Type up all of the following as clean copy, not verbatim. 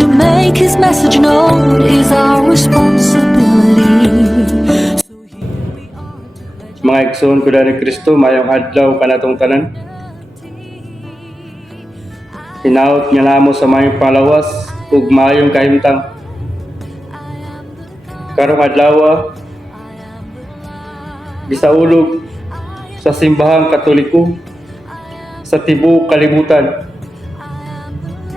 to make His message known is our responsibility. Mga igsoon ko ni Kristo, mayong adlaw kanatong tanan. Hinaut nga namo sa mayong palawas ug mayong kahimtang. Karong adlaw gisaulog sa simbahang Katoliko sa tibuok kalibutan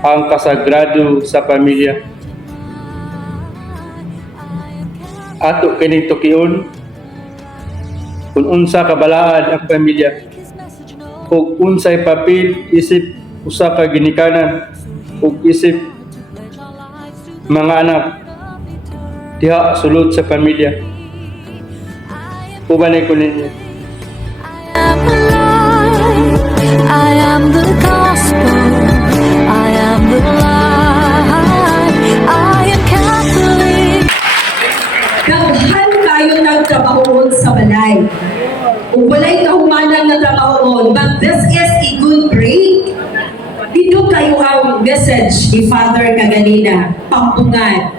ang kasagrado sa pamilya. Ato kining tukion kung unsa kabalaan ang pamilya ug unsay papel isip usa ka ginikanan ug isip mga anak diha sulod sa pamilya. Ubanay ko ninyo. I am the gospel, I am the light, I am Catholic. Daghan kayo nagtrabahoon sa balay. Kung walay kahumanan na trabahoon, but this is a good break. Dito kayo ang message ni Father kaganina, pampungan.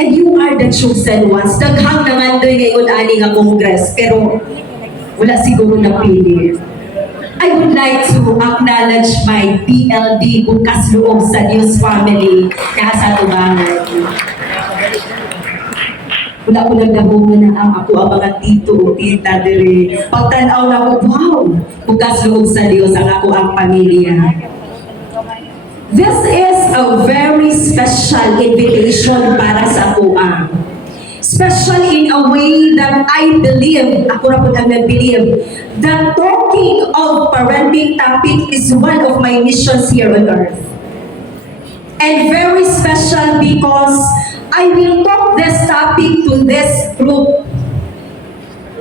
And you are the chosen ones. Daghang naman doon ngayon ani nga Congress, pero wala siguro napili. I would like to acknowledge my PLD Bukas Loob sa Diyos family na sa tubangan. Wala ko nagdahungan na ako ang mga tito o tita diri. Pagtanaw na ko, wow! Bukas Loob sa Diyos ang ako ang pamilya. This is a very special invitation para sa ako special in a way that I believe, ako na po ang nag-believe, that talking of parenting topic is one of my missions here on earth. And very special because I will talk this topic to this group,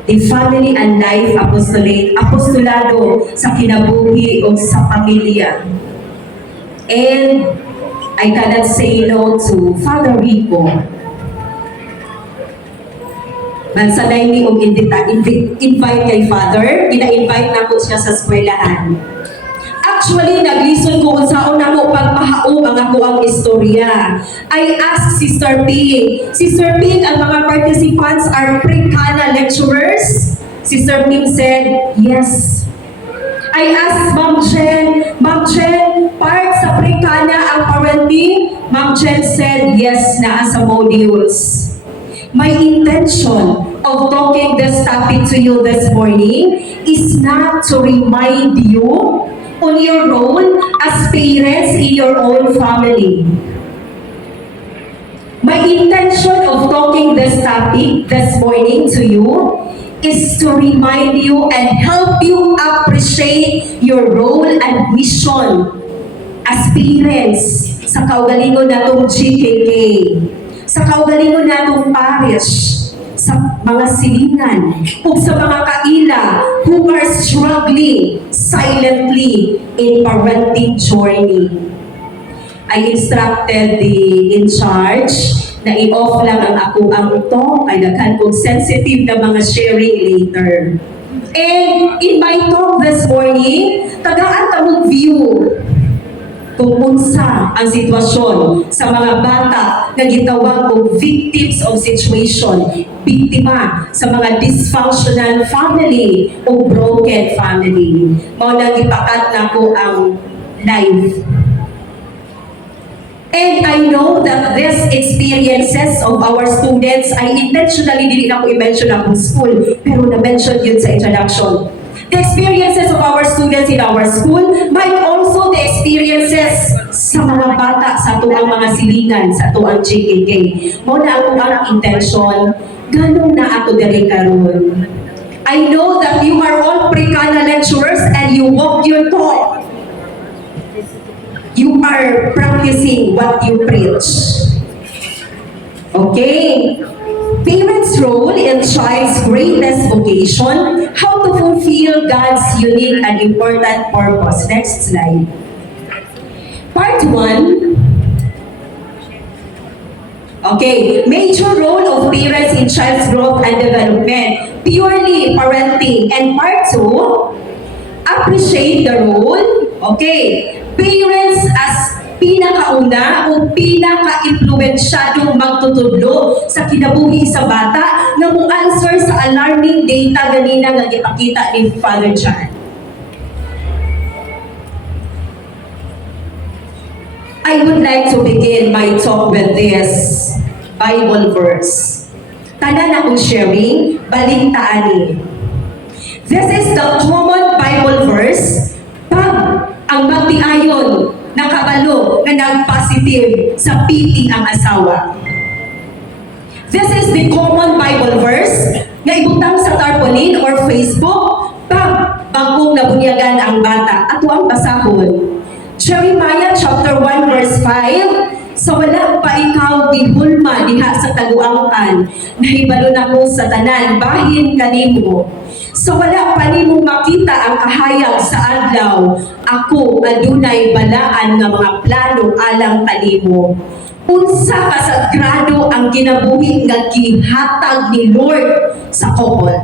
the Family and Life Apostolate, apostolado sa kinabuhi o sa pamilya. And I cannot say no to Father Rico. Mansanay ni og invite kay Father, ina-invite na ko siya sa eskwelahan. Actually, nag-listen ko kung saan ako pagpahaog ang ako ang istorya. I asked Sister Ping. Sister Ping, ang mga participants are pre-Kana lecturers? Sister Ping said, yes. I asked Ma'am Chen, part sa pre-Kana ang parenting? Ma'am Chen said, yes, naa sa modules. My intention of talking this topic to you this morning is not to remind you on your role as parents in your own family. My intention of talking this topic this morning to you is to remind you and help you appreciate your role and mission as parents sa kaugalingon natong GKK. Sa kaugalingon natong parish, sa mga silingan, o sa mga kaila who are struggling silently in parenting journey. I instructed the in charge na i-off lang ang ako ang ito, kay daghan kong sensitive na mga sharing later. And in my talk this morning, tagaan tamong view kung unsa ang sitwasyon sa mga bata na gitawag og victims of situation, biktima sa mga dysfunctional family o broken family. Mao nang ipakat na ko ang live. And I know that these experiences of our students, I intentionally dili na ko i-mention ang school, pero na-mention yun sa introduction. The experiences of our students in our school might also the experiences sa mga bata sa tuwang mga silingan sa tuwang GKK. Mao na ako ang intention, ganun na ako dali karon. I know that you are all pre-Kana lecturers and you walk your talk. You are practicing what you preach. Okay? Parents' role in child's greatest vocation, how to fulfill God's unique and important purpose. Next slide. Part 1. Okay, major role of parents in child's growth and development, purely parenting. And part 2, appreciate the role, okay, parents as pinakauna o pinaka-impluensyadong magtutudlo sa kinabuhi sa bata nga mo answer sa alarming data ganina nga gipakita ni Father John. I would like to begin my talk with this Bible verse. Tanan akong sharing, baligtaan. This is the common Bible verse pag ang magtiayon nakabalo na nag-positive sa piti ang asawa. This is the common Bible verse nga ibutang sa tarpaulin or Facebook pag bagong nabunyagan ang bata. Ato ang basahon. Jeremiah chapter 1 verse 5, sa wala pa ikaw gihulma diha sa taguangkan, nahibalo na ko sa tanan, bahin kanimo. Sa wala pa nimo makita ang kahayag sa adlaw, ako adunay balaan nga mga plano alang kanimo. Unsa ka sagrado ang kinabuhi nga gihatag ni Lord sa couple.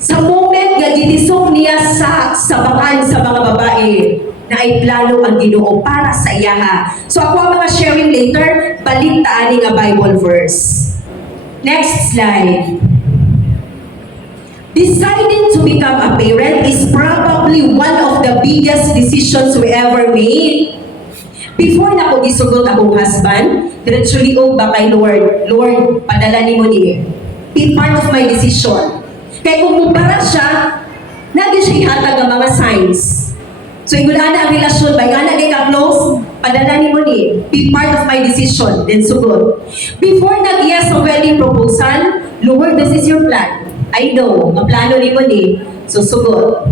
Sa moment nga ginisog niya sa sabangan sa mga babae, na ay plano ang Ginoo para sa iyaha. So ako ang mga sharing later, baligtaan nga Bible verse. Next slide. Deciding to become a parent is probably one of the biggest decisions we ever made. Before na ko gisugot akong husband, diretsuli og ba kay Lord, Lord, padala nimo ni. Be part of my decision. Kaya kung mubara siya, naging siya ihatag ang mga signs. So, igulana ang relasyon, ba nga naging ka-close, padala ni mo ni, be part of my decision, then sugod. Before nag-yes ang wedding proposal, Lord, this is your plan. I know, ang plano ni mo ni, so sugod.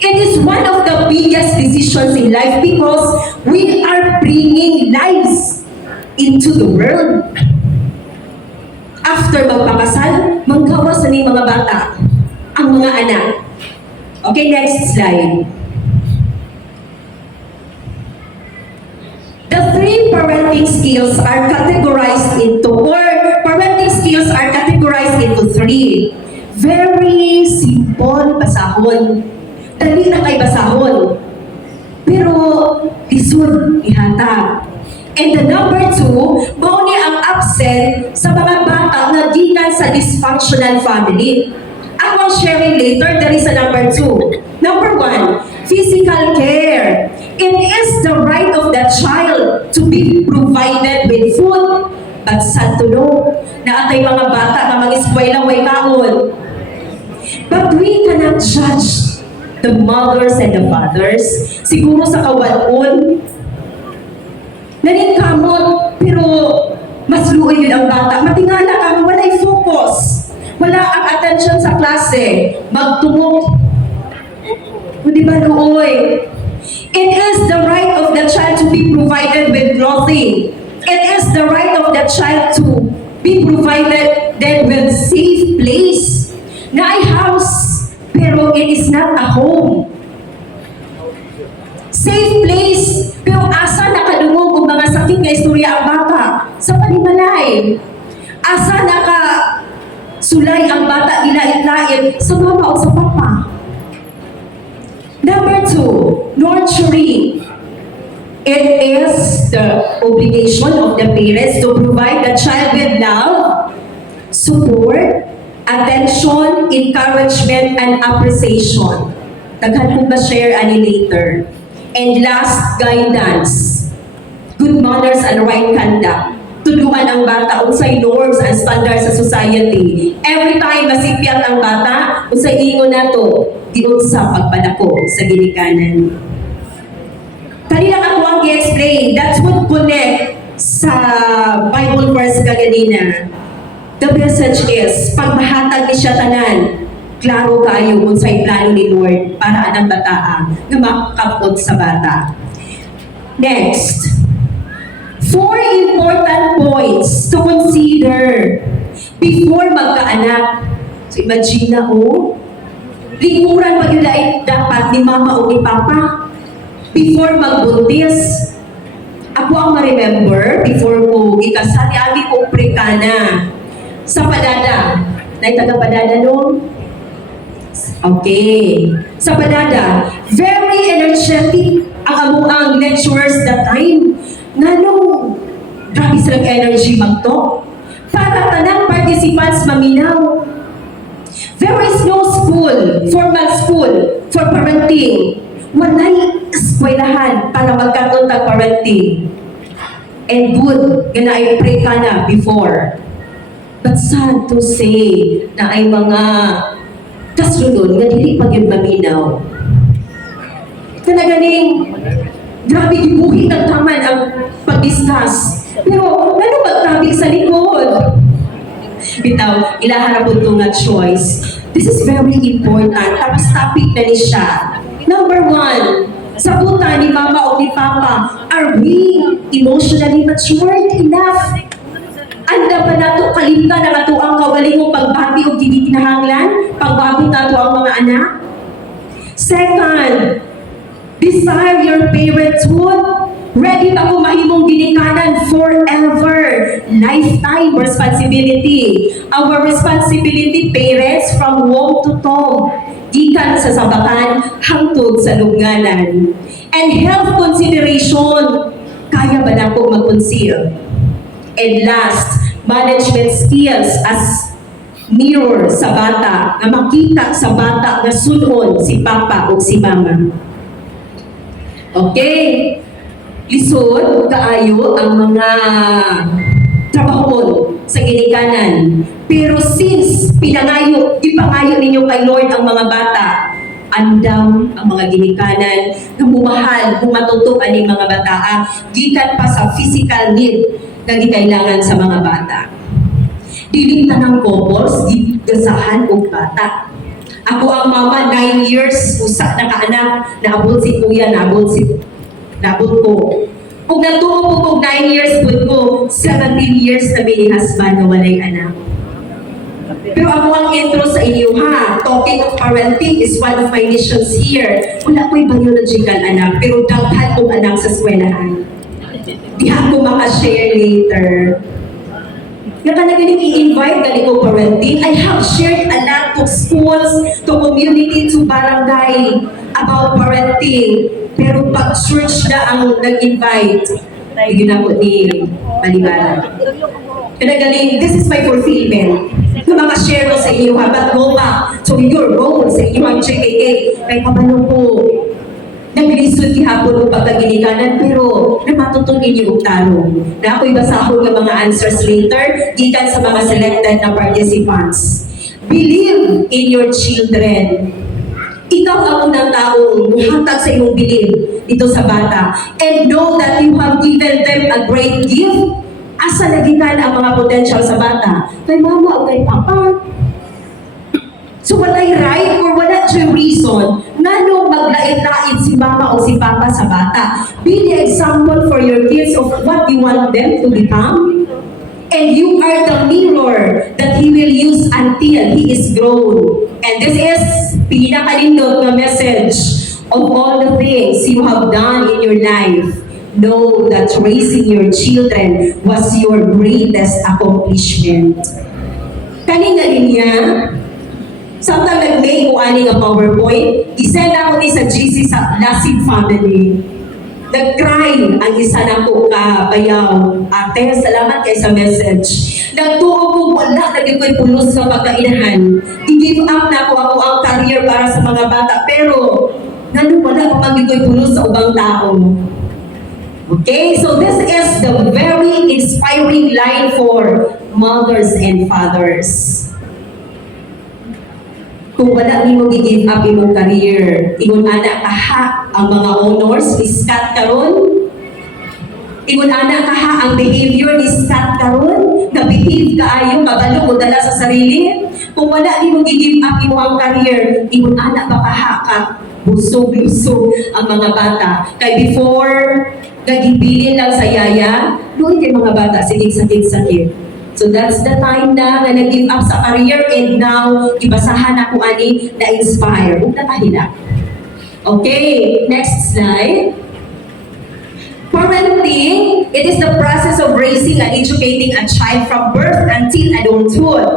It is one of the biggest decisions in life because we are bringing lives into the world. After magpakasal, manggawas na ni mga bata, ang mga anak. Okay, next slide. The three parenting skills are categorized into, or parenting skills are categorized into three. Very simple basahon. Dali na kay basahon. Pero, lisod, ihatag. And the number two, mao ni ang absent sa mga bata na gikan sa dysfunctional family. Ako ang sharing later, there is a number two. Number one, physical care. It is the right of the child to be provided with food. But sad to know, na atay mga bata na mag-eskwela way kaon. But we cannot judge the mothers and the fathers. Siguro sa kawan-on, naningkamot, pero mas luoy yun ang bata. Matingala ka, wala'y focus. Wala ang attention sa klase. Magtungok. Di ba luoy? It is the right of the child to be provided with clothing. It is the right of the child to be provided with safe place. Na ay house, pero it is not a home. Safe place, pero asa nakadungog ang mga sakit nga istorya ang bata sa panimalay. Asa naka sulay ang bata ilait-lait sa mama o sa papa. Number two, nurturing. It is the obligation of the parents to provide the child with love, support, attention, encouragement, and appreciation. Daghan ko ba share ani later. And last, guidance. Good manners and right conduct. Tulungan ang bata unsay norms and standards sa society. Every time masipyat ang bata, unsay ingon nato, diun sa pagpadako sa ginikanan. Kanina ako ang i-explain, that's what connect sa Bible verse kaganina. The message is, pagmahatag ni siya tanan, klaro kayo kung sa'y plano ni Lord para anang bataa na makakapot sa bata. Next, 4 important points to consider before magkaanak. So imagine na, lingkuran pa yun ay dapat ni mama o ni papa before magbuntis. Ako ang ma-remember, before ko ikasal, abi ko prekana sa padada. Naitaga padada no? Okay. Sa padada, very energetic ang amuang lecturers that time. Nganong grabe silang energy magto. Para tanang participants maminaw. There is no school, formal school, for parenting. Walay eskwelahan para magkaroon ng parenting. And good, nga na ay pray ka na before. But sad to say na ay mga kasunod nga dili pa gyud maminaw. Kana ganing grabe gibuhi ng taman ang pag-discuss. Pero ano magtabig sa likod? Bitaw, ilaharap po ito nga choice. This is very important. Tapos topic na ni siya. Number 1, sabutan ni Mama o ni Papa, are we emotionally matured enough? Anda ba nato kalimtan ang ato ang kawaling pagbati o ginikinahanglan? Pagbati nato ang mga anak? Second, desire your parenthood. Ready ba ko mahimong ginikanan forever? Lifetime responsibility. Our responsibility, parents, from womb to tomb. Gikan sa sabakan, hangtod sa lubnganan. And health consideration. Kaya ba na po mag-conceal? And last, management skills as mirror sa bata, na makita sa bata na sunon si Papa o si Mama. Okay? Lisod, kaayo ang mga trabahon sa ginikanan. Pero since ipangayo ninyo kay Lord ang mga bata, andam ang mga ginikanan, na bumahal, bumatutok aning mga bata, gikan pa sa physical need na gikailangan sa mga bata. Dili tanang couples, gigasahan og bata. Ako ang mama, 9 years, usa na kaanak, naabot si kuya, naabot ko. Kung natuo po kong 9 years po ko, 17 years na may husband na walay anak. Pero ako ang intro sa inyo ha, talking of parenting is one of my missions here. Wala ko'y biological anak, pero daghan kong anak sa eskwelahan. Diha ko makashare later. Nga ka na galing i-invite galing ko parenting, I have shared a lot to schools, to community, to barangay about parenting. Pero pag church na ang nag-invite, hindi na po ni Malibara. Kaya galing, this is my fulfillment. Yung mga share ko sa inyo, but go back to your role sa inyo ang JKA. Kaya kabalo po, nabilisod kihapon ng pagkaginikanan, pero napatutunin niyo ang tarong. Na ako'y basahon ng mga answers later, gikan sa mga selected na participants. Believe in your children. Ikaw ang unang taong hatag sa iyong bilib dito sa bata. And know that you have given them a great gift. Asa nagikan ang mga potential sa bata? Kay mama o kay papa. So wala'y right or wala siya reason na nung maglait-lait si mama o si papa sa bata. Be the example for your kids of what you want them to become. And you are the mirror that He will use until He is grown. And this is pinakalindot na message of all the things you have done in your life. Know that raising your children was your greatest accomplishment. Kanina niya, samtang nag-make ko ani nga PowerPoint, isend ako ni sa GC sa Lasig family. Nag-cry ang isa na ko bayaw. Ate, salamat kay sa message. Nagtuo ko, wala, naging ko'y pulos sa pagkainahan. I-give up na ako ang career para sa mga bata. Pero, wala ko maging ko'y pulos sa ubang tao. Okay, so this is the very inspiring line for mothers and fathers. Kung wala ni mo i-give up imong career, ingon ana kaha ang mga honors ni Scott karon. Ingon ana kaha ang behavior ni Scott karon, na behave kaayo, kabalo mo dala sa sarili. Kung wala ni mo i-give up imong career, ingon ana ba kaha ka busog-busog ang mga bata. Kay before gagibilin lang sa yaya, doon kay mga bata sige sakit-sakit. So that's the time na nag-give up sa career, and now ibasahan ako ani na inspire. Huwag nakahila. Okay, next slide. Parenting, it is the process of raising and educating a child from birth until adulthood.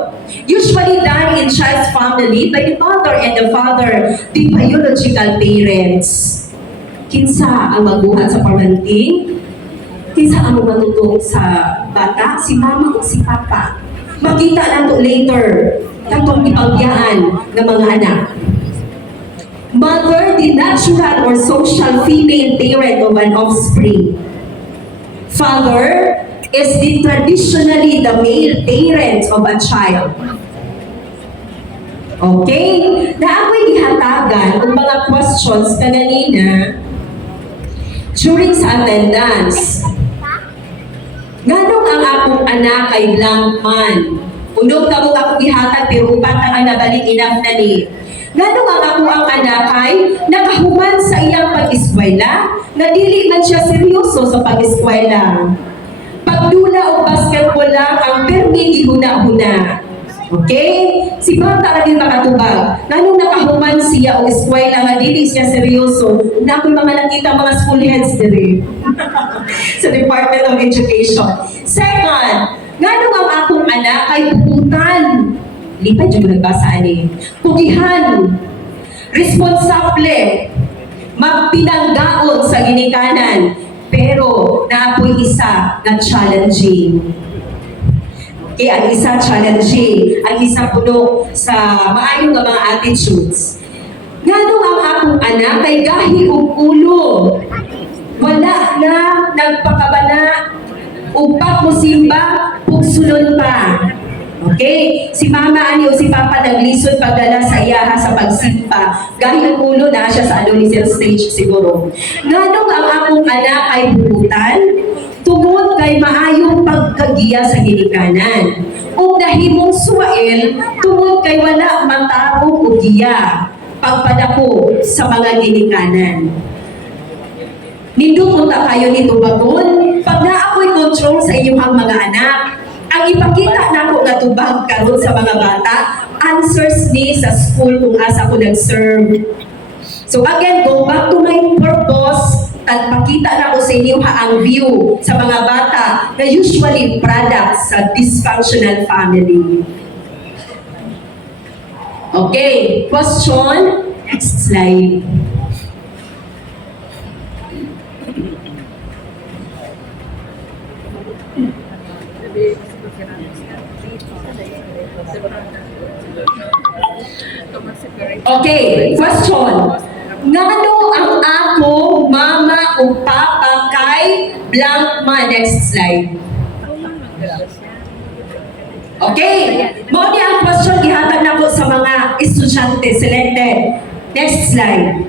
Usually done in child's family by the mother and the father, the biological parents. Kinsa ang magbuhat sa parenting? Kinsa ang matutong sa bata? Si mama o si papa? Makita nato later katong ipagyaan ng mga anak. Mother, the natural or social female parent of an offspring. Father is the traditionally the male parent of a child. Okay? Na ako'y gihatagan kung mga questions kanina during sa attendance. Nganong ang akong anak kay blank man? Unong kamo akong gihatag pero upatang ang nabalik enough na ni. Nganong ang ako ang anak kay nakahuman sa iyang pag-eskwela, na dili man siya seryoso sa pag-eskwela. Pagdula o basketball lang ang permi gihuna-huna. Okay? Si bata na din makatubag. Nganong nakahuman siya o eskwela nga dili siya seryoso, na ako'y mga nakita mga school heads diri sa Department of Education. Second, nganong ang akong anak kay puputan. Lipad yung nagbasa ani. Pugihan, responsable, magpinanggaon sa ginikanan, pero naapoy isa na challenging. Okay, ang isa challenging, ang isa puno sa maayong nga mga attitudes. Nganong ang akong anak kay gahi og ulo. Wala na nagpakabana, upat mo simba, pugsulon pa. Okay? Si mama ani o si papa naglisod pagdala sa iyaha sa pagsimpa. Gahi ang ulo na siya sa adolescent stage siguro. Nganong ang akong anak ay bubutan, tungod kay maayong pagkagiya sa ginikanan. O nahimong suwael, tungod kay wala matarong o giya, pagpadako sa mga ginikanan. Nindot ta kayo nito bagon, pag naako'y control sa inyong mga anak, ang ipakita nako nga tubag karon sa mga bata, answers ni sa school kung asa ko nag-serve. So again, go back to my purpose at pakita na ko sa inyo ang view sa mga bata na usually products sa dysfunctional family. Okay, question. Next slide. Okay, question. Ngano ang ako, mama o papa kay blank man? Next slide. Okay, mao ni ang question gihatag nako sa mga estudyante selected. Next slide.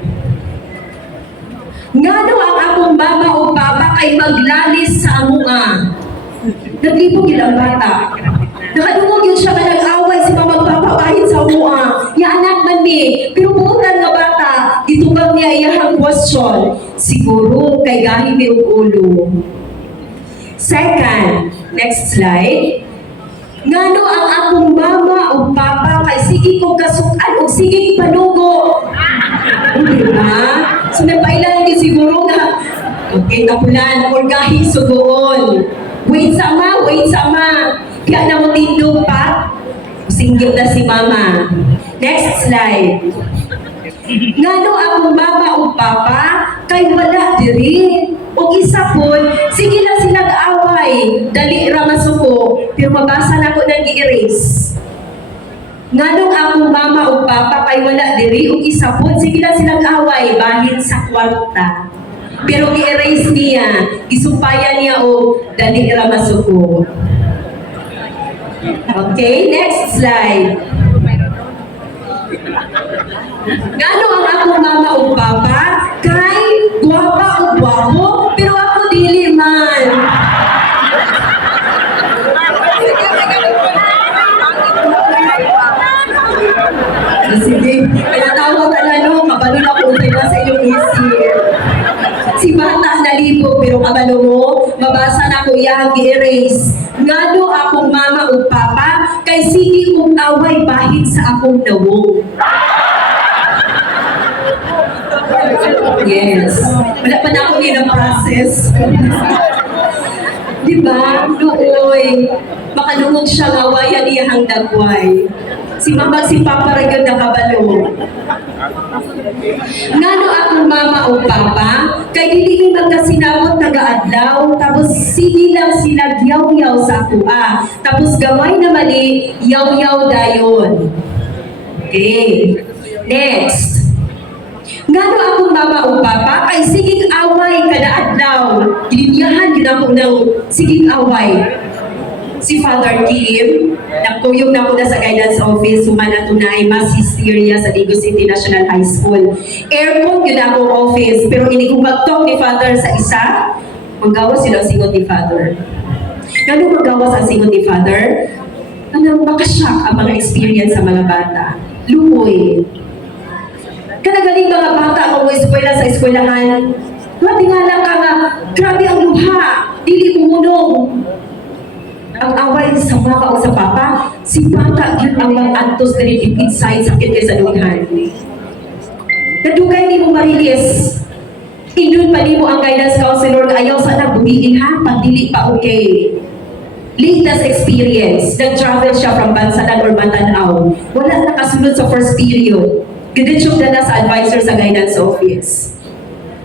Ngano ang akong mama o papa kay maglalis sa amunga? Naglibog yun ang bata. Nakadungog yun siya na nag-away si mama magpapawahid sa amunga. Ya anak man mi, pero buutan nga bata, itubag niya iyahang question. Siguro kay gahi mi og ulo. Second, next slide. Ngano ang akong mama o papa kay sige ko kasukan o sige panugo. Diba? So nagpailan din siguro na okay, tapulan or gahi sugoon. Wait sama. Kaya na mo tindog pa. Singgit na si mama. Next slide. Ngano akong mama o papa kay wala diri. O isa po, sige na silang away. Dali ra masuko. Pero mabasa na ko ng i-erase. Nganong akong mama o papa kay wala diri. O isa po, sige na silang away. Bahin sa kwarta. Pero i-erase niya. Isumpayan niya o dali ra masuko. Okay, next slide. Ngano ang akong mama o papa kay guwapa o guwapo pero ako dili man. Sige, kaya tawag ka na no, kabalo na po sa iyong isip. Si bata nalipo pero kabalo mo, mabasa na ko iyang i-erase. Ngano akong mama o papa kay sige kong away bahid sa akong nawong. Yes. Wala pa na ako process. Diba? Nooy. Makalungog siya nga wayan iyahang dagway. Si mama si papa ra gyud nakabalo. Ngano akong mama o papa kay dili magkasinabot taga-adlaw tapos sige lang sila yaw-yaw sa kuha. Tapos gamay na mali yaw-yaw dayon. Okay. Next. Ngano akong mama o papa kay sigig away kada adlaw. Gilinyahan gyud ako ng sigig away. Si Father Kim, nagkuyog na ko na sa guidance office, humana to na ay mass hysteria sa Digos City National High School. Aircon yun ako office, pero ini kong mag-talk ni Father sa isa, magawas sila ang singot ni Father. Gano'ng magawas ang singot ni Father? Ano, makashock ang mga experience sa mga bata. Lumoy. Kanagaling mga bata kung eskwela sa eskwelahan, matingala ka nga, grabe ang luha, dili umunong. Ang away sa mama o sa papa, si bata yun ang mag-antos na rin inside sakit kay sa lunghan. Nadugay ni mo marilis. Indun pa ni mo ang guidance counselor na ayaw sana buhiin ha, pagdili pa okay. Latest experience, nag-travel siya from Bansalan or Matanaw. Wala nakasunod sa first period. Giditsog na sa advisor sa guidance office.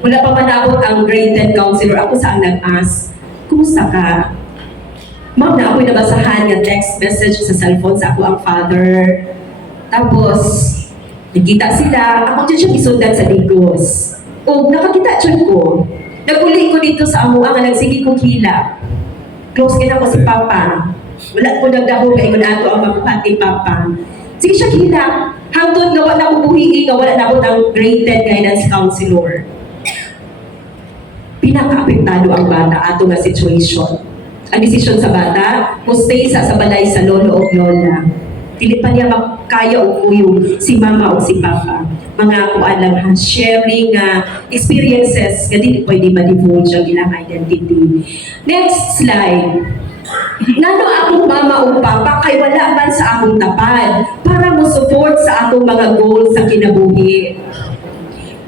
Wala pa manabot ang grade 10 counselor. Ako saan nag-ask, kumusta ka? Ma'am, na ako'y nabasahan ng text message sa cellphone sa ako ang father. Tapos, nakita sila, ako dyan siya isundan sa Digos. O, nakakita dyan ko. Naguli ko dito sa amo ang nagsigi ko hila. Close ka na ko si Papa. Wala ko nagdaho kay kung ato ang magpati Papa. Sige siya hila. Hangtod nga wala ko buhiin, nga wala na ang grade 10 guidance counselor. Pinaka-apektado ang bata ato nga situation. Ang desisyon sa bata, stay sa balay sa lolo o lola. Dili pa niya makaya o kuyong si mama o si papa. Mga kuan lang ha, sharing experiences nga dili pwede ma-divulge ang ilang identity. Next slide. Nano akong mama o papa kay wala man sa akong tapad para mo support sa akong mga goals sa kinabuhi.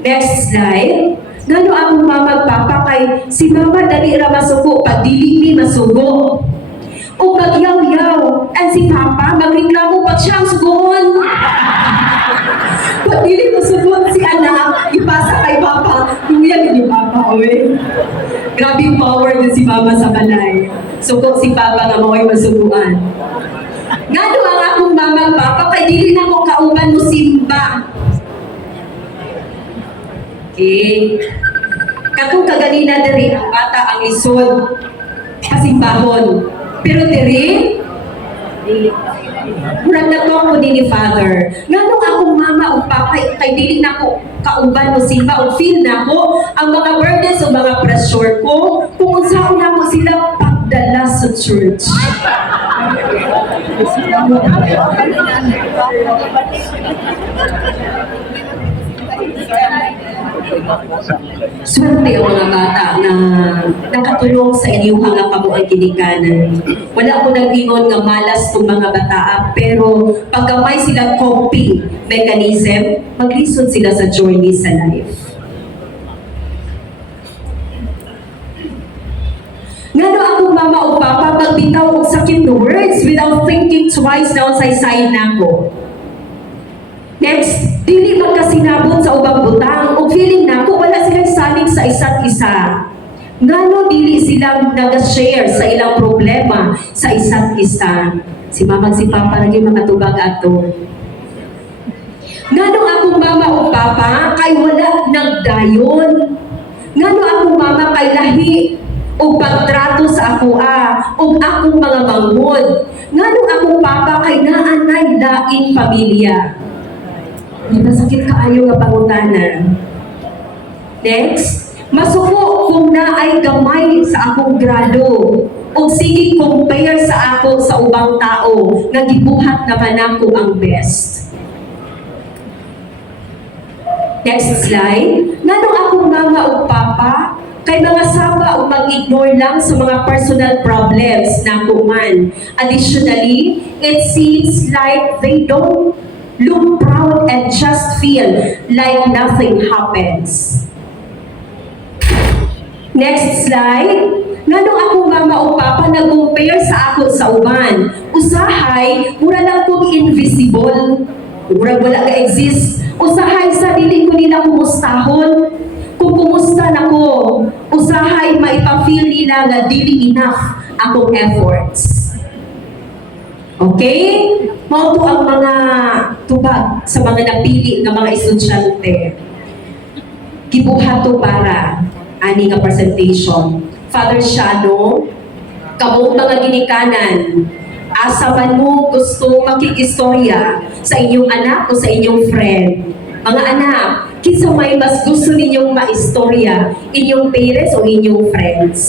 Next slide. Ngano akong mama papa kay si mama dali ra masugo pag dili ni masugo. O magyaw-yaw at si papa magreklamo pag siyang sugon. Pag dili masugo si anak, ipasa kay papa. Kuya ni papa oy. Grabe yung power din si mama sa balay. Sugo si papa nga mao'y masuguan. Ngano ang akong mama papa kay dili na ko kauban mo simba. Okay. Katong kaganina diri ang bata ang isod pasimbahon. Pero diri murag na ko ni Father. Ngano akong mama o papa kay dili na ko kauban mo simba o feel na ko ang mga burdens o mga pressure ko kung unsaon na ko sila pagdala sa church. Swerte ang mga bata na nakatulong sa inyong nga kabuang ginikanan. Wala ko nag-ingon nga malas itong mga bata, pero pagkamay silang coping mechanism, maglisod sila sa journey sa life. Ngano akong mama o papa magbitaw og sakit na words without thinking twice na sa side nako. Next, dili magkasinabot sa ubang butang o feeling nako wala silang saling sa isa't isa. Ngano dili sila nag-share sa ilang problema sa isa't isa. Si mama si papa lagi makatubag ato. Ngano akong mama o papa kay wala nagdayon. Ngano akong mama kay lahi o pagtrato sa ako o akong mga mangod. Ngano akong papa kay naanay laing pamilya. Di ba sakit kaayo nga pangutanan? Next, masuko kung naay gamay sa akong grado o sige compare sa ako sa ubang tao nga gibuhat naman ako ang best. Next slide. Ngano akong mama o papa kay mga saba o mag-ignore lang sa mga personal problems na kuman. Additionally, it seems like they don't look proud and just feel like nothing happens. Next slide. Nganong akong mama o papa nag-compare sa ako sa uban. Usahay, mura lang kong invisible. Murag wala ka exist. Usahay sa dili ko nila kumustahon. Kung kumusta na ko, usahay maipafeel nila nga dili enough akong efforts. Okay? Mao to ang mga tubag sa mga napili ng mga estudyante. Gibuhat to para ani nga presentation. Father Shano, kamong mga ginikanan, asa man mo gusto makikistorya sa inyong anak o sa inyong friend. Mga anak, kinsa may mas gusto ninyong maistorya, inyong parents o inyong friends.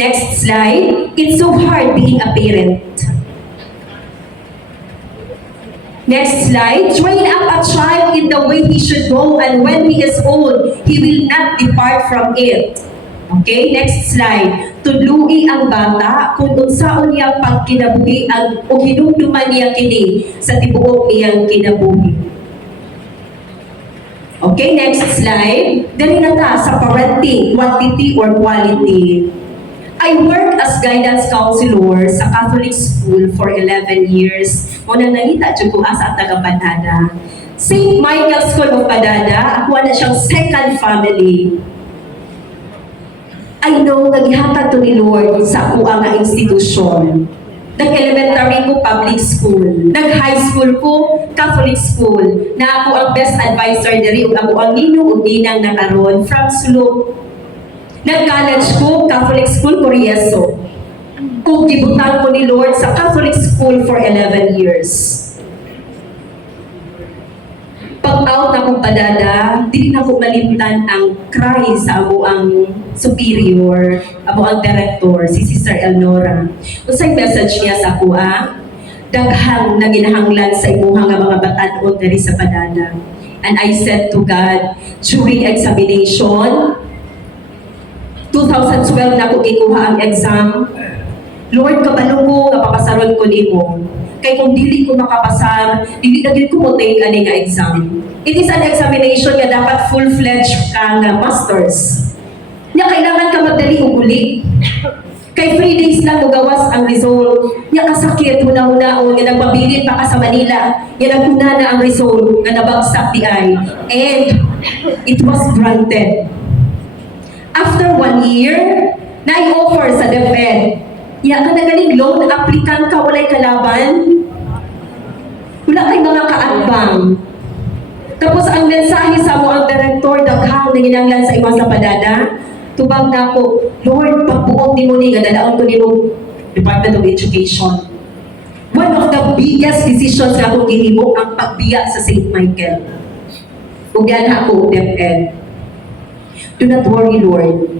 Next slide. It's so hard being a parent. Next slide. Train up a child in the way he should go, and when he is old, he will not depart from it. Okay, next slide. Tudlui ang bata kung unsaon niya pagkinabuhi o hinumduman niya kini sa tibuok niyang kinabuhi. Okay, next slide. Dali na ta sa parenting, quantity or quality. I work as guidance counselor sa Catholic school for 11 years. Muna nangita dyan ko asa taga Padada. St. Michael School of Padada, ako na siyang second family. I know, naghihatag to ni Lord sa ako nga institusyon. Nag-elementary ko, public school. Nag-high school ko, Catholic school. Na ako ang best advisor diri ug ako ang ninong ug ninang nakaron from Sulok. Nag-college ko, Catholic school, Corieso. Ug gibutang ko ni Lord sa Catholic school for 11 years. Pag-out na kong Padada, di na ko malimtan ang cry sa amo ang superior, amo ang director, si Sister Elnora. Usay message niya sa kuha, daghang na ginahanglan sa imuhang nga mga batan-on diri sa Padada. And I said to God, during examination, 2012 na ko ikuha ang exam, Lord, kabalo ko nga papasaron ko nimo. Kay kung dili ko makapasar, dili na din ko mo take ani nga exam. It is an examination nga dapat full-fledged ka nga masters. Nya kailangan ka magdali og uli. Kay 3 days lang mo gawas ang result. Nya kasakit huna-hunaon nga nagpabilin pa ka sa Manila. Nya naguna na ang result nga nabagsak di ay. And it was granted. After 1 year, na-offer sa DepEd. Ya, kanagaling loan applicant ka, walay kalaban. Wala kay mga kaatbang. Tapos ang mensahe sa mo ang director, daghang nanginanglan sa ima sa Padada. Tubag na ako, Lord, pagbuong ni mo ni, gadalaon ko ni mo, Department of Education. One of the biggest decisions na akong gihimo ang pagbiya sa St. Michael. Ug yan ako, DepEd. Do not worry, Lord.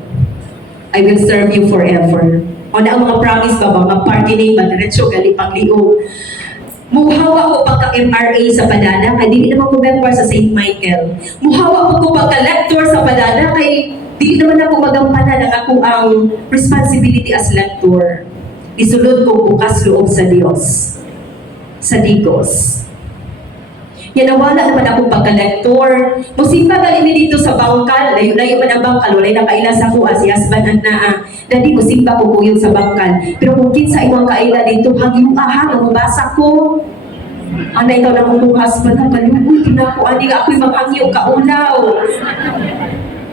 I will serve you forever. O na ang mga promise ba, mga party name ba, diretso, gali pagliog. Muhawa ko pagka-MRA sa Padada, kay di naman ko member sa St. Michael. Muhawa ko pagka-lector sa Padada, kay di naman ako magampanan ang ako ang responsibility as lector. Isulod ko bukas loob sa Diyos. Sa Digos. Yan nawala naman akong pagka-lector. Musimba galing dito sa bangkal. Layo-layo man ang bangkal. Walay nakaila sa kuha. Si husband ang naa. Dadi musimba ko kuyog sa bangkal. Pero kung kinsa imong kaila dito, hagyong aha, mabasa ko. Anay ikaw na kong husband, kaluoy, kinako, adi ka ako'y maghangyo, kaulaw.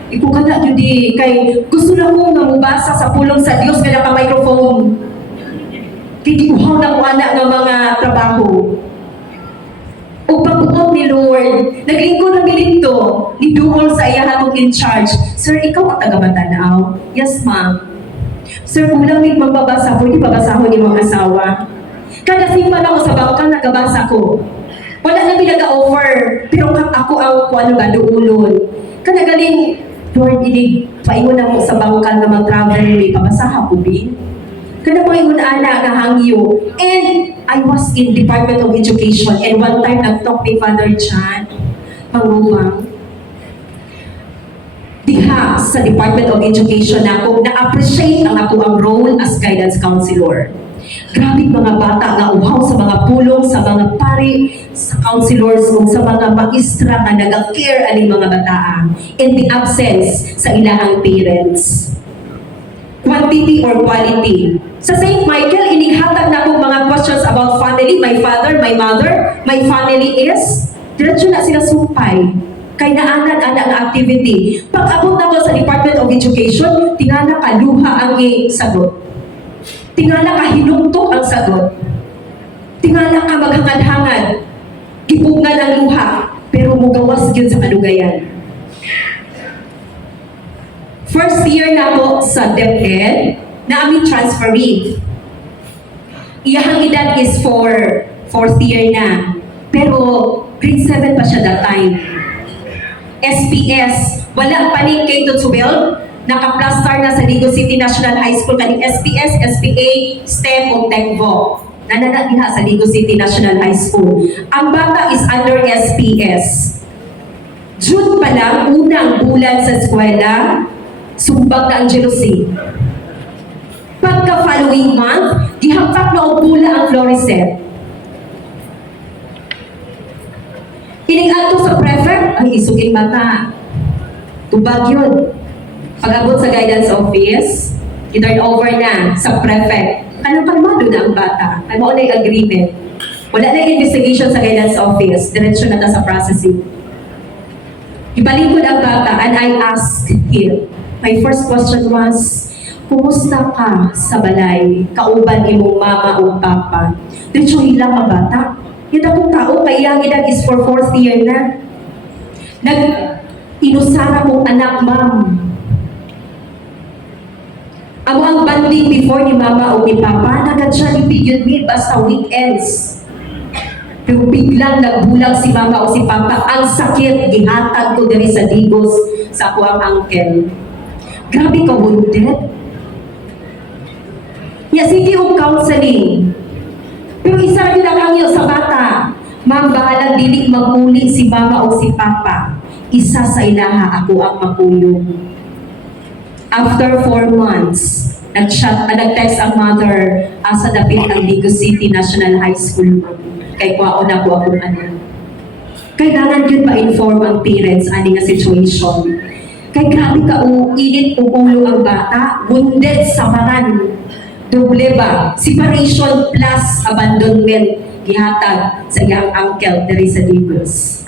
Iko ka na, Judy, kay gusto na ko nga mabasa sa pulong sa Diyos nga naka-microphone. Kaya di ko na ko anak ng mga trabaho. O pag-uot ni Lord, naglingkod na dito, ni Duhol sa iya hatong in charge. Sir, ikaw ang taga-Matanaw? Yes, ma'am. Sir, kung lang may magbabasa, pwede babasahon yung mga asawa. Kada simpa lang ako sa bangka, nagabasa ko. Wala na nag-offer, pero ako ang kuano ba, duulon. Kada galing, Lord, paingon na mo sa bangka na mag-travel, may pabasaha ko, bin. Kada paingon ana nga hangyo. And I was in Department of Education, and one time nag-talk ni Father John Mangumang. Diha sa Department of Education ako, na-appreciate ang ako ang role as guidance counselor. Grabe mga bata nga uhaw sa mga pulong, sa mga pari, sa counselors, o sa mga maestra nga nag-care aning mga bata in the absence sa ilahang parents. Quantity or quality. Sa St. Michael, inihatag na akong mga questions about family morning, my father, my mother, my family is, diretso na sila supay. Kay naanan ang activity. Pag-abot na ko sa Department of Education, tingala ka luha ang sagot. Tingala ka hinuktok ang sagot. Tingala ka maghangad-hangad. Ipungan ang luha, pero mugawas yun sa kalugayan. First year na po sa DepEd, na aming transferee. Iyahang edad is for fourth year na. Pero grade 7 pa siya that time. SPS, wala pa ni K-12, naka-plaster na sa Ligo City National High School kaning SPS, SPA, STEM o TECVO. Nanana diha sa Ligo City National High School. Ang bata is under SPS. June pa lang, unang bulan sa eskwela, sumbag ka ang jealousy. Pagka following month, gihampak na og bula ang Florissant. Kining ato sa prefect, ang isuging mata. Tubag yun. Pag-abot sa guidance office, i-turn over na sa prefect. Anong kalmado na ang bata? Ano na yung agreement? Wala na yung investigation sa guidance office. Diretso na ta sa processing. Ibalingkod ang bata and I asked him. My first question was, kumusta ka sa balay? Kauban imong mama o papa? Diretso hilang ang bata. Yung akong tao, kaya ang edad is for fourth year na. Inusara kong anak, ma'am. Amo ang banding before ni mama o ni papa, nagad siya ni Bigyon Me basta weekends. Pero biglang nagbulag si mama o si papa, ang sakit, gihatag ko diri sa Digos sa ako ang uncle. Grabe ka, wounded. Sige o counseling. Pero isa rin ang hangyo sa bata. Ma'am, bahalang dili magmuli si mama o si papa. Isa sa ilaha ako ang makuyong. After 4 months, nag-text ang mother sa dapit ang Ligo City National High School. Kay kwaon na ko akong ano. Kailangan yun pa-inform ang parents ani nga situation. Kay grabe ka init ulo ang bata, wounded sa maran. Doble ba? Separation plus abandonment gihatag sa iyang uncle diri sa Digos.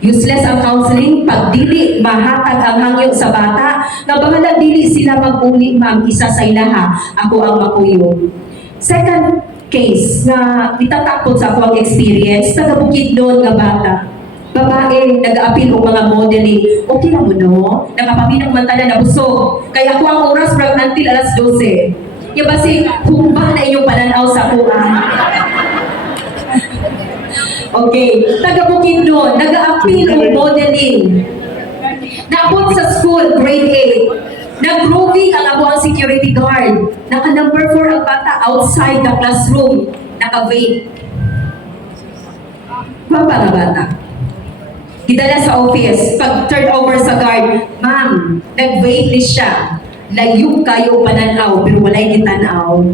Useless ang counseling pag dili mahatag ang hangyo sa bata nga bahala dili sila mag-uli, ma'am, isa sa ilaha ako ang makuyong. Second case na itatakot sa akong experience, taga-Bukidnon nga bata. Babae, nag-appeal o mga modeling. Okay lang mo, no? Nakapabinang mantala na busog. Kaya ako ang oras from until alas 12. Yung basi, humba na inyong pananaw sa kuha. Okay, taga-Bukidnon, nag-appeal o modeling. Naabot sa school, grade 8. Nag-grooving ang abo ang security guard. Naka-number 4 ang bata outside the classroom. Naka-vape. Baba nga bata. Gidala sa office, pag turn over sa guard, ma'am, nag-vape siya. Layo kayo pananaw, pero walay gitanaw.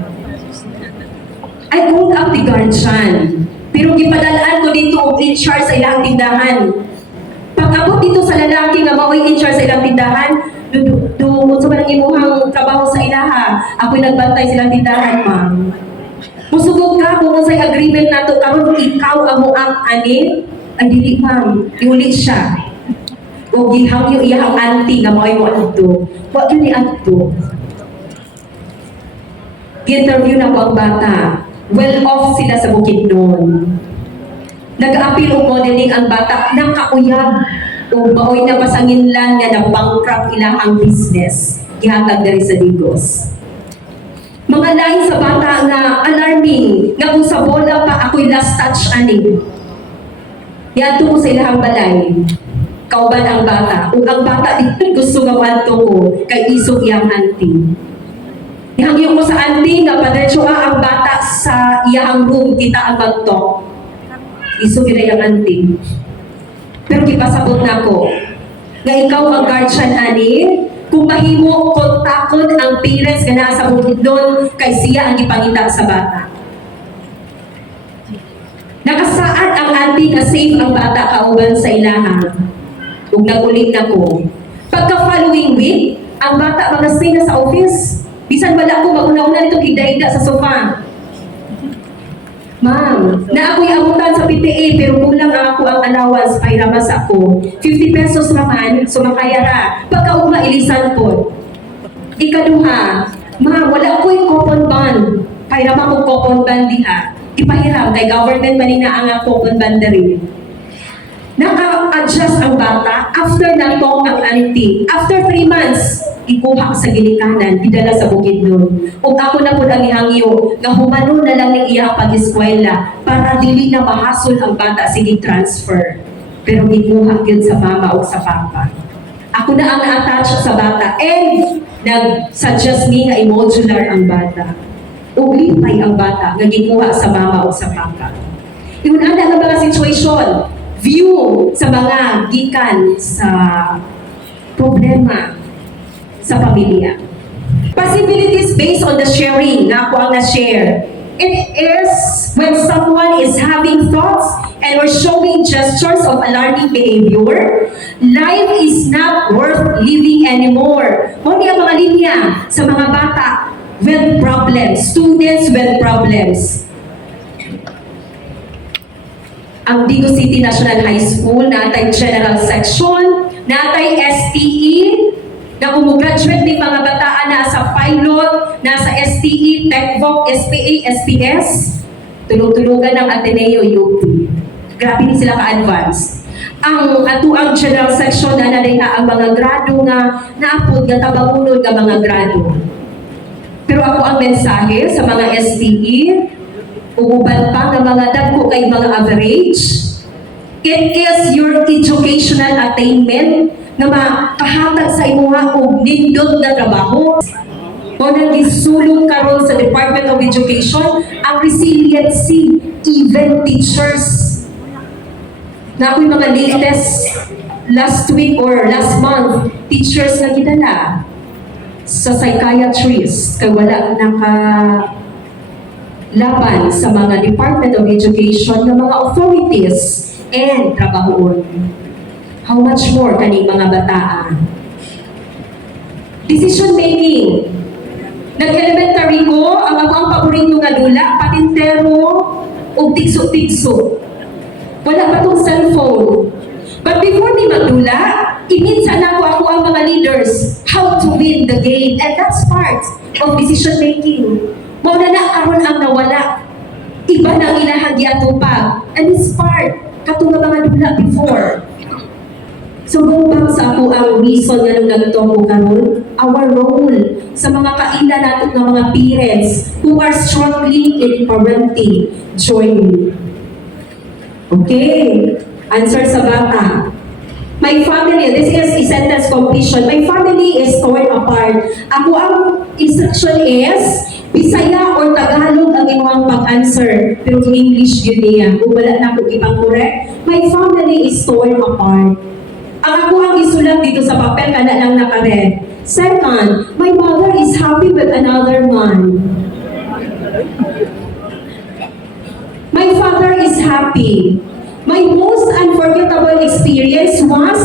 I called up the guardian, pero gipadalaan ko dito og in charge sa ilang tindahan. Pag-abot dito sa lalaki nga mao'y in charge sa ilang tindahan, sa manang imuhang trabaho sa ilaha, ako'y nagbantay sa ilang tindahan, ma'am. Musugod ka kung unsay agreement nato karon ikaw amo ang ani, ay dili ma'am, iulit siya. O gihangyo iyang auntie nga mao'y mo adto. Wa gyud ni adto. Gi-interview na ko ang bata. Well off sila sa Bukidnon. Nag-appeal og modeling ang bata nang kauyab o mao'y napasanginlan nga na-bankrupt ilahang business. Gihatag diri sa Digos. Mga lain sa bata nga alarming nga kung sa bola pa ako'y last touch ani. Yadto ko sa ilahang balay. Kauban ang bata. Ug ang bata dito gusto nga wadto ko kay isog iyang auntie. Ihangyo ko sa auntie nga padiretso ang bata sa iyang room kita ang magtok. Isog ina iyang auntie. Pero gipasabot na ko nga ikaw ang guardian ani, kung mahimo kontakon ang parents nga naa sa Bukidnon kay siya ang gipangita sa bata. Nakasaad ang auntie nga safe ang bata kauban sa ilaha. Ug nagulit na ko. Pagka following week, ang bata mag-stay na sa office. Bisan wala ko, mag-una-una nito higda-higda sa sofa. Ma'am, na ako'y abutan sa PTA pero kulang ang ako ang allowance para mas ako. 50 pesos naman, sumakaya ra. Pagkaugma ilisan po. Ikaduha, ma'am, wala ko'y coupon bond. Para ko coupon bond diha. Ipahiram kay government manina ang coupon bond rin. Naka-adjust ang bata after natong ang auntie. After 3 months, ikuha sa ginikanan, idala sa Bukidnon. Ug ako na po ang ihangyo, nga humano na lang ng iyang pag-eskwela para dili na mahasol ang bata sige transfer. Pero ikuha gyud sa mama o sa papa. Ako na ang na-attach sa bata and nag-suggest me nga i-modular ang bata. Ug lipay ang bata nga gikuha sa mama o sa papa. Iyon ang mga situation, view sa mga gikan sa problema sa pamilya. Possibilities based on the sharing na ako ang na-share. It is when someone is having thoughts and we're showing gestures of alarming behavior, life is not worth living anymore. Hindi ang mga linya sa mga bata with problems, students with problems. Ang Digo City National High School, natay general section, natay STE, na kumugraduate ng mga bataan na sa pilot, nasa STE, TechVoc, SPA, SPS, tulog-tulugan ng Ateneo UP. Grabe ni sila ka-advance. Ang atuang general section na nalaya ang mga grado nga naapod nga tabangunod nga mga grado. Pero ako ang mensahe sa mga STE, uban pa ng mga dagko kay mga average. It is your educational attainment na makahatag sa imuha og nindot na trabaho. O nang gisulong karon sa Department of Education ang resiliency, even teachers. Na ako'y mga latest last week or last month, teachers na gidala sa psychiatrist kay wala naka laban sa mga Department of Education ng mga authorities and trabahoon. How much more kaning mga bataan? Decision making. Nag-elementary ko, ang paborito nga dula, patintero o tigso-tigso. Wala pa tong cellphone. But before ni magdula, iminsan ako ang mga leaders how to win the game. And that's part of decision making. Mauna na karon ang nawala. Iba na ang ilahang giatupag. And it's part katong mga dula before. So bang sa ako ang reason nga nung nagto ko karon, our role sa mga kaila natin ng mga parents who are struggling in parenting. Join me. Okay. Answer sa bata. My family, this is a sentence completion. My family is torn apart. Ako ang instruction is Bisaya or Tagalog ang inyong pag-answer. Pero English yun niya. Kung wala na ako ipang-correct. My family is torn apart. Ang ako ang isulat dito sa papel, kada lang nakared. Second, my mother is happy with another man. My father is happy. My most unforgettable experience was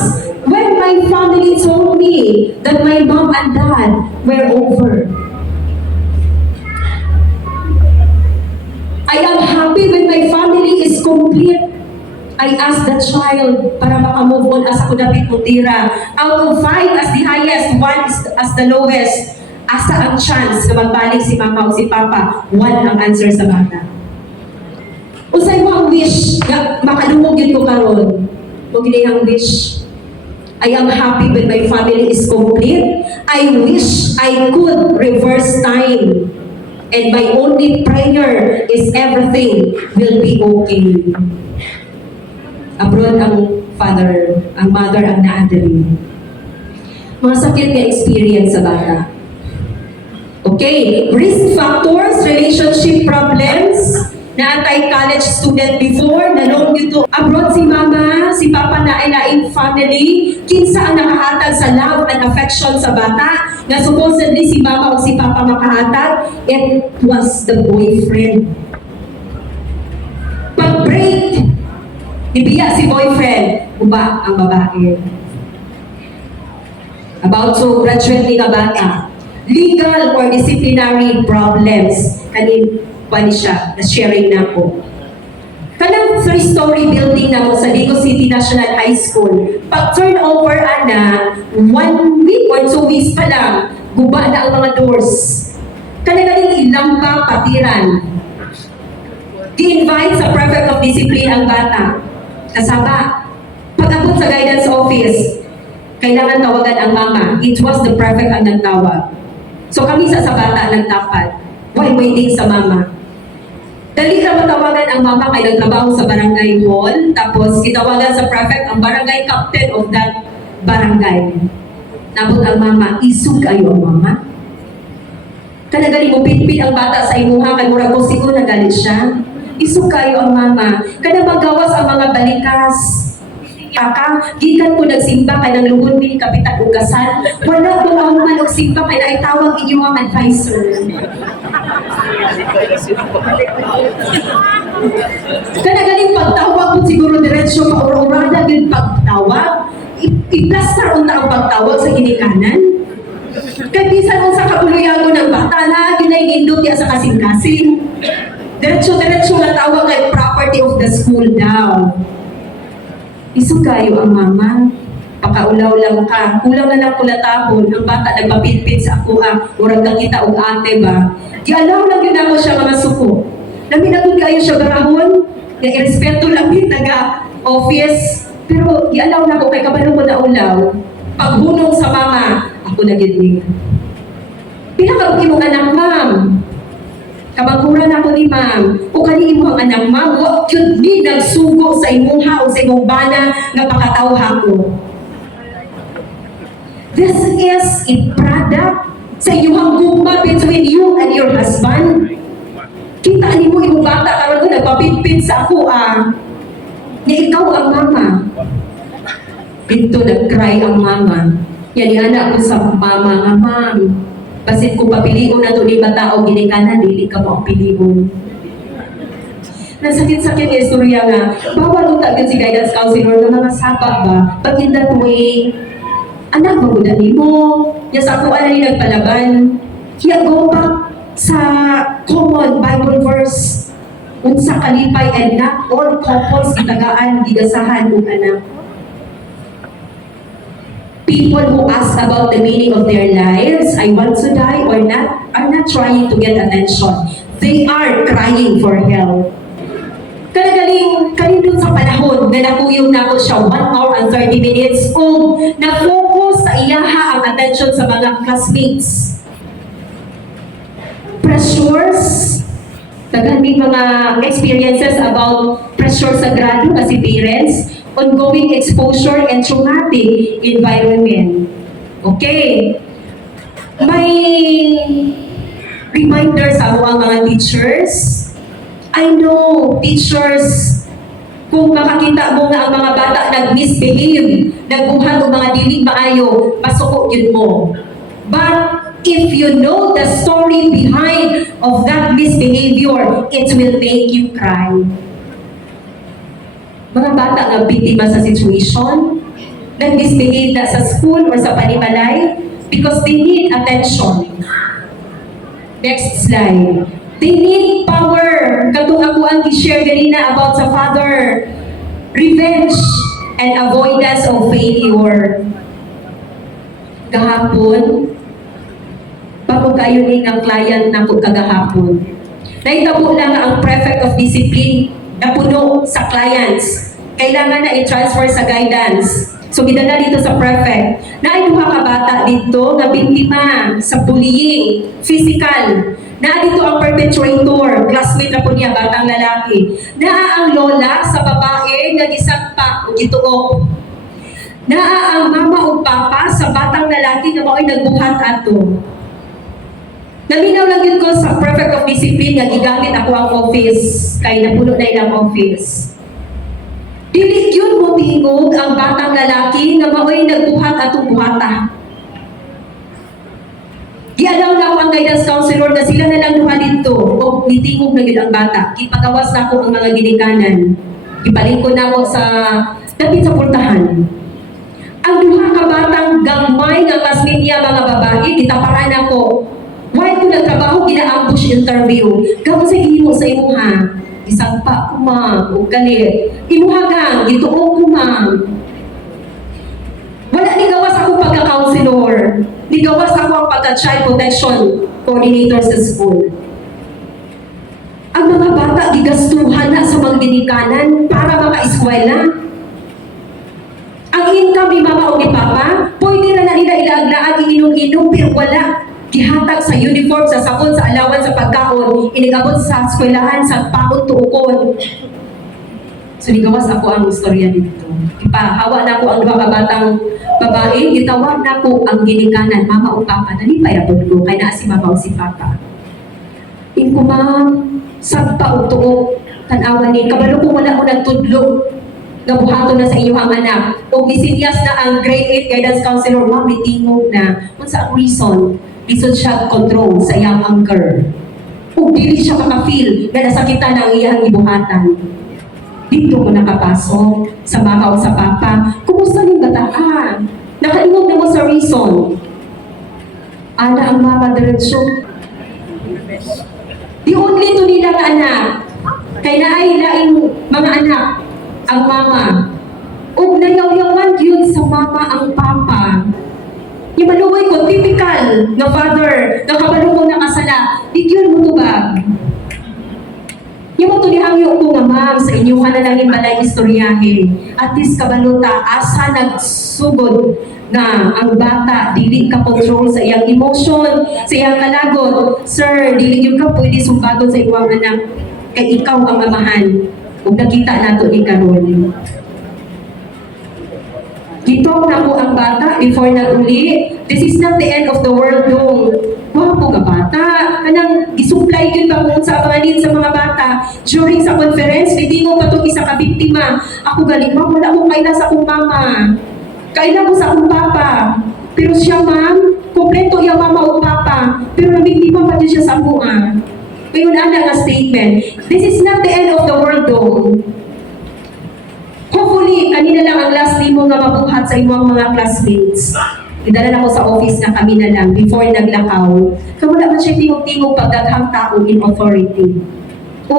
when my family told me that my mom and dad were over. I am happy when my family is complete. I asked the child para maka-move on as ako dapat mutira. Out of 5 as the highest, 1 is as the lowest. Asa ang chance na magbalik si mama o si papa? 1 ang answer sa bata. Usay mo ang wish na makadungog yun ko karon. Kung gini ang wish. I am happy when my family is complete. I wish I could reverse time. And my only prayer is everything will be okay. Abroad ang father, ang mother ang naadali. Mga sakit na experience sa bata. Okay, risk factors, relationship problems, naatay college student before, nanong dito abroad si mama, si papa na ay laing family, kinsa ang nakahatag sa love and affection sa bata, na supposedly si mama o si papa makahatag, it was the boyfriend. Pag-break, ibiya si boyfriend, uba ang babae. About to graduate ni nga bata. Legal or disciplinary problems. Kanin wali siya, na-sharing na ko. Kanang 3-story building na mo sa Ligo City National High School, pag turnover ana, 1 week or 2 weeks pa lang, guba na ang mga doors. Kanagaling ilang pa patiran. Di-invite sa Prefect of Discipline ang bata. Kasaba. Pag-abot sa guidance office, kailangan tawagan ang mama. It was the prefect ang nagtawag. So kami sa bata nagtapad. While waiting sa mama. Dali na matawagan ang mama kay nagtrabaho sa barangay hall. Tapos itawagan sa prefect ang barangay captain of that barangay. Nabot ang mama, isug kayo ang mama. Kanagaling mo pitpit ang bata sa imuha kay murag ko sigo nagalit siya. Isug kayo ang mama. Kada magawas ang mga balikas. Aka, gikan ko nagsimba kay nang lugod ni kapitan ugasan. Wala ko ang man og simba kay naitawag inyo ang advisor. Kanagaling pagtawag ko siguro diretsyo paura-urada din pagtawag. I-plaster unta ang pagtawag sa ginikanan. Kaya bisan unsa kabuluyago ng bata na ginay-indot ya sa kasing-kasing. Diretso-diretso nga tawag kay property of the school daw. Isog kayo ang mama. Pakaulaw lang ka. Kulang na lang kulatahon. Ang bata nagpapilpit sa ako murag kang kita og ate ba. Gialaw lang yun ako siya mga suko. Naminagod kayo siya garahon. Nga irespeto lang yung taga-office. Pero gialaw na ako kay kabalo mo na ulaw. Pagbunong sa mama, ako naginig. Pinakabog imong anak, ma'am. Kabangkuran ako ni ma'am. O kani imo ang anak, ma'am, wag yun ni nagsugo sa imuha o sa imong bana nga pakatawha ko. This is a product sa iyong gugma between you and your husband. Kita ni mo imong bata karon ko nagpapitpit sa ako nga ikaw ang mama. Dito nag-cry ang mama. Yan anak ko sa mama nga, ma'am. Basit kung papilion na ito ni bata o ginikanan, dili ka mo ang pilion. Nasakit-sakit yung istorya nga, bawal utag si guidance counselor na mga saba ba, pag in that way, anak mo na mo, ya sa kuha na ni nagpalaban, kaya go back sa common Bible verse, unsa kalipay and not all couples itagaan, gigasahan kung anak. People who ask about the meaning of their lives, I want to die or not, are not trying to get attention. They are crying for help. Kanagaling, kanindun sa panahon, na nakuyong na ako siya 1 hour and 30 minutes kung na-focus sa iyaha ang attention sa mga classmates. Pressures, naganding mga experiences about pressure sa grado kasi parents, ongoing exposure and traumatic environment. Okay. May reminder sa mga teachers. I know, teachers, kung makakita mo nga ang mga bata nag-misbehave, nagbuhat o mga dili maayo, masuko yun mo. But if you know the story behind of that misbehavior, it will make you cry. Mga bata nga biktima sa situation, nag-misbehave na sa school or sa panimalay because they need attention. Next slide. They need power. Katong ako ang i-share ganina about sa father. Revenge and avoidance of failure. Kahapon, bago kayo ni ng client na ko kagahapon. Naitabo lang ang prefect of discipline napuno sa clients. Kailangan na i-transfer sa guidance. So, gidala dito sa prefect. Nainuha ka bata dito na biktima sa bullying, physical. Na dito ang perpetrator, classmate na po niya, batang lalaki. Na ang lola sa babae na gisagpa o gituok. Na ang mama o papa sa batang lalaki na mao'y nagbuhat ato. Naminaw lang yun ko sa prefect of discipline nga gigamit ako ang office kay napuno na ilang office. Dili yun mo tingog ang batang lalaki nga mao'y nagbuhat atong buhata. Gialaw na ako ang guidance counselor na sila na lang duha dito o nitingog na yun ang bata. Gipagawas na ako ang mga ginikanan. Ipalingkod na ako sa dapit sa pultahan. Ang duha ka batang gamay nga classmate niya mga babae, gitaparan ako. Why ko nagtrabaho, gina-ambush interview. Gamo sa imuha, isangpa ko ma'am, o galit. Imuhagang, gituo ko ma'am. Wala ni gawas ako pagka-counselor. Ni gawas ako ang pagka-child protection coordinator sa school. Ang mga bata gigastuhan na sa mga ginikanan para maka-eskwela. Ang income ni mama o ni papa, pwede na nila ilaaglaan, iinom-inom, pero wala. Gihatag sa uniform, sa sakon, sa alawan, sa pagkaon, inigabot sa eskwelahan, sa pakot tuukon. So, nigawas ako ang istorya dito. Ipahawa na ko ang dua ka batang babae, gitawag na ko ang ginikanan, mama o papa, nalipayabot ko, kaya na si mama o si papa. Inku ma'am, sagpa o tuok, tanawa ni, kabalo ko wala ko nagtudlo, nga buhato na sa inyong anak. O bisinyas na ang grade 8 guidance counselor, ma'am, mitingog na. Kung sa reason, lisod siya control sa iyang anger. O dili siya makafeel na nasakitan ang iyang ibuhatan. Dito mo nakapasok sa mama o sa papa. Kumusta ning bata ka? Nakalimog na mo sa reason. Ana ang mama diretsyo. Di only to nila ka anak. Kaya na ay laing mga anak ang mama. O nayaw-yawan yun sa mama ang papa. Yung maluoy ko, typical na father, na kabalo ko nakasala, di yun mo tubag. Yung mo tulihangyo ko nga ma'am, sa inyo ka na lang yung balay istoryahe. At least kabaluta, asa nagsugod na ang bata, dili ka control sa iyang emotion, sa iyang kalagot. Sir, dili yun ka pwede sumbagon sa iyong anak, kay ikaw ang mamahan. Kung nakita nato ni Karol. Gitong na po ang bata before nag-uli. This is not the end of the world dong. Wow po ka bata. Kanang isupply yun ba kung sa panganin sa mga bata. During sa conference, litingo pa itong isa kabiktima. Ako galing, ma'am, wala akong kaila sa akong mama. Kaila ko sa akong papa. Pero siya, ma'am, kompleto yung mama o papa. Pero nabiktima pa din siya sa mua. Ngayon, ana nga statement. This is not the end of the world though. Hopefully, kanina lang ang last day mo nga mabuhat sa imong mga classmates. Idala na ko sa office na kami na lang before naglakaw. Kamula man siya tingog-tingog pagdaghang tao in authority. O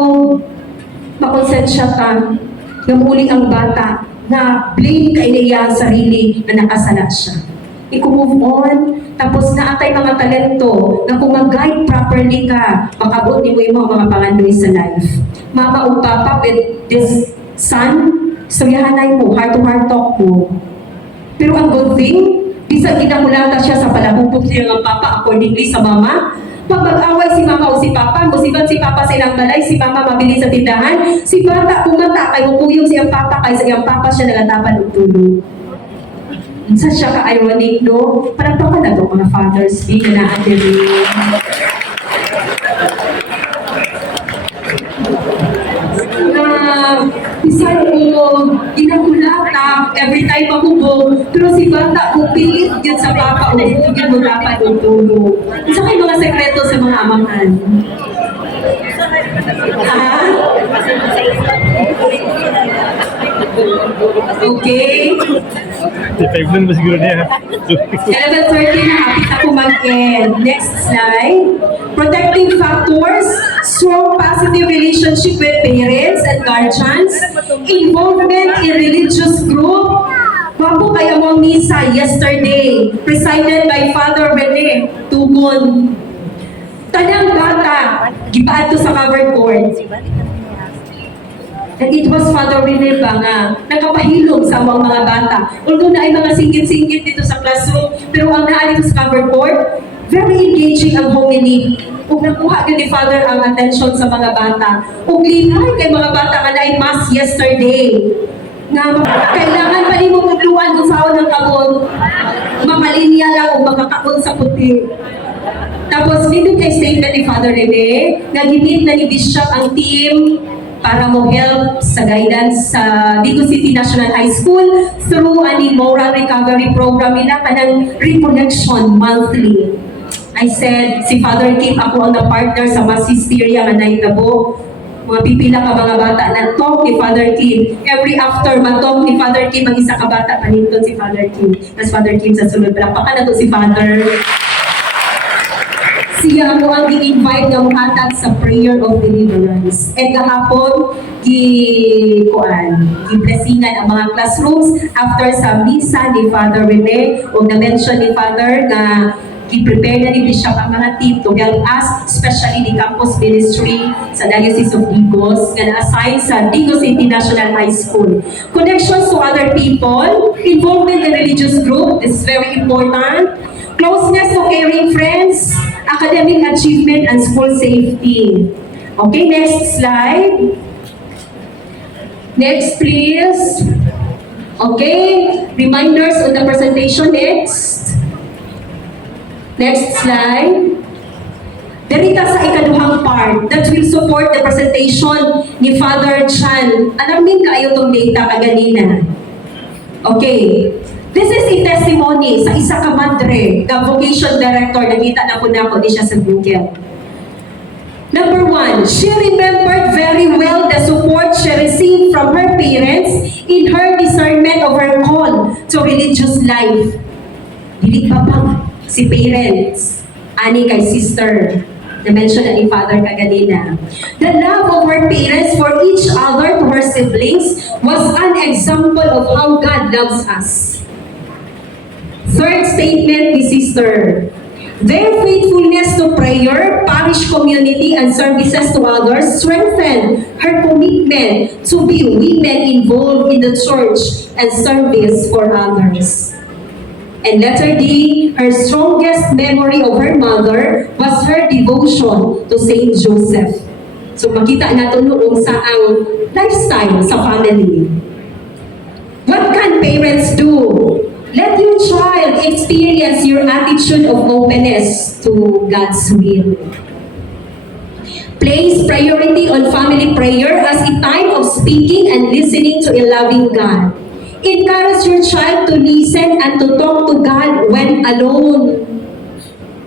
makonsensya ka na muli ang bata na blame kay niya ang sarili na nakasala siya. I-move on, tapos na atay mga talento na kung mag-guide properly ka, makabot ni mo yung mga pangandoy sa life. Mama o papa with this son, istoryahanay mo, heart-to-heart talk mo. Pero ang good thing, bisa ginamulata siya sa palabubog niya ng papa accordingly sa mama. Pag mag-away si mama o si papa, musibat si papa sa ilang balay, si mama mabili sa tindahan, si bata kumanta, kay mukuyong siyang papa, kay sa iyang papa siya nagatapan ng tulog. Sa siya ka-ironic, no? Parang pa na ito, mga Father's Day na natin. Isang mo, ginagulata, every time makubog, pero si bata, upilit yun sa papa, yun mo dapat yung tulog. Isa kayo mga sekreto sa mga amahan. Ha? Okay. Type ba siguro niya? 11:30 na hapit ako mag-end. Next slide. Protective factors, strong positive relationship with parents and guardians, involvement in religious group. Wapo kaya mo misa yesterday, presided by Father Rene Tugon. Tanang bata, gipaad to sa covered court. And it was Father Rene ba nga, nakapahilog sa mga bata. Although na ay mga singit-singit dito sa classroom, pero ang naa dito sa covered court, very engaging ang homily. Kung nakuha yun ni Father ang attention sa mga bata. Kung linay kay mga bata ka na ay mass yesterday. Nga, kailangan pa rin mo magluan kung saan ng kabon. Makalinya lang o makakaon sa puti. Tapos, dito kay statement ni Father Rene, naginit na ni Bishop ang team para mo help sa guidance sa Digo City National High School through ani moral recovery program nila kanang reconnection monthly. I said, si Father Kim, ako ang na-partner sa mass hysteria nga naitabo. Mga pipila ka mga bata na talk ni Father Kim. Every after ma-talk ni Father Kim, ang isa ka bata, paninton si Father Kim. Mas Father Kim sa sunod. Palakpakan na to si Father. siya mo ang i-invite nga mohatag sa prayer of deliverance. And gahapon, blessingan ang mga classrooms after sa misa ni Father Rene o na-mention ni Father na i-prepare na ni Bishop ang mga team to help us, especially the campus ministry sa Diocese of Digos na na-assign sa Digos International High School. Connections to other people, involvement in religious group, this is very important. Closeness to caring friends, academic achievement, and school safety. Okay, next slide. Next, please. Okay, reminders on the presentation next. Next slide. Darita sa ikaduhang part that will support the presentation ni Father Chan. Alam din kayo itong data kaganina. Okay. This is a testimony sa isa ka madre, the vocation director, nakita na po di siya sa Google. Number 1, she remembered very well the support she received from her parents in her discernment of her call to religious life. Dili pa bang si parents, ani kay sister, na-mention na ni Father kaganina. The love of her parents for each other to her siblings was an example of how God loves us. Third statement, ni sister. Their faithfulness to prayer, parish community, and services to others strengthened her commitment to be women involved in the church and service for others. And letter D, her strongest memory of her mother was her devotion to Saint Joseph. So makita natin noong sa ang lifestyle sa family. What can parents do? Let your child experience your attitude of openness to God's will. Place priority on family prayer as a time of speaking and listening to a loving God. Encourage your child to listen and to talk to God when alone.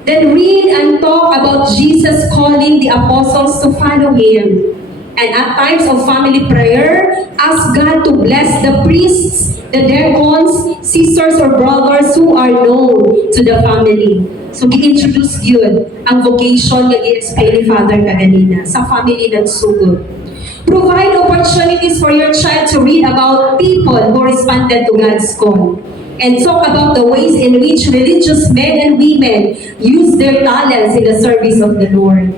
Then read and talk about Jesus calling the apostles to follow Him. And at times of family prayer, ask God to bless the priests, the deacons, sisters, or brothers who are known to the family. So, i-introduce yun ang vocation na i-explain ni Father kaganina sa family ng sugod. Provide opportunities for your child to read about people who responded to God's call. And talk about the ways in which religious men and women use their talents in the service of the Lord.